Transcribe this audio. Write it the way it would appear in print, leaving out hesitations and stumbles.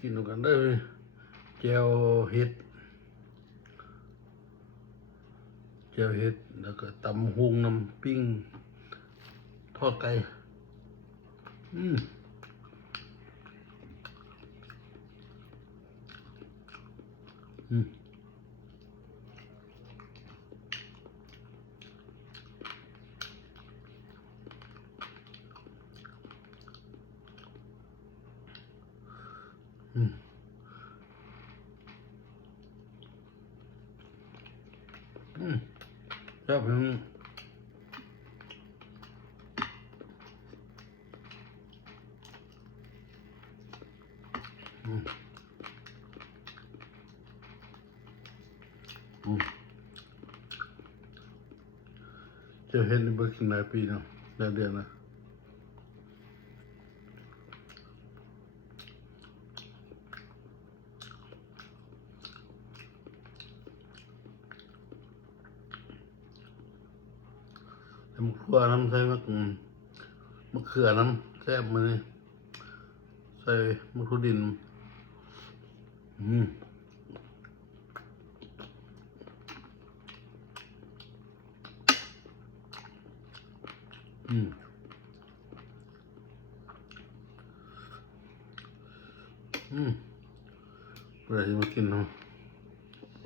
กินกันได้แจ่วเห็ดแล้วก็ตำฮุงน้ำปิ้งทอดไก่อืมอืมอืมอืมแซ่บอืมอืมอืมเจะเห็นเบิกกินหลายปีเนาะหลายเดือนนะแต่มะเขือน้ำใส่มะเขือน้ำแซ่บมาเลยใส่มะกรูดดินอืมอืมอืมอะไรที่มากินเนาะ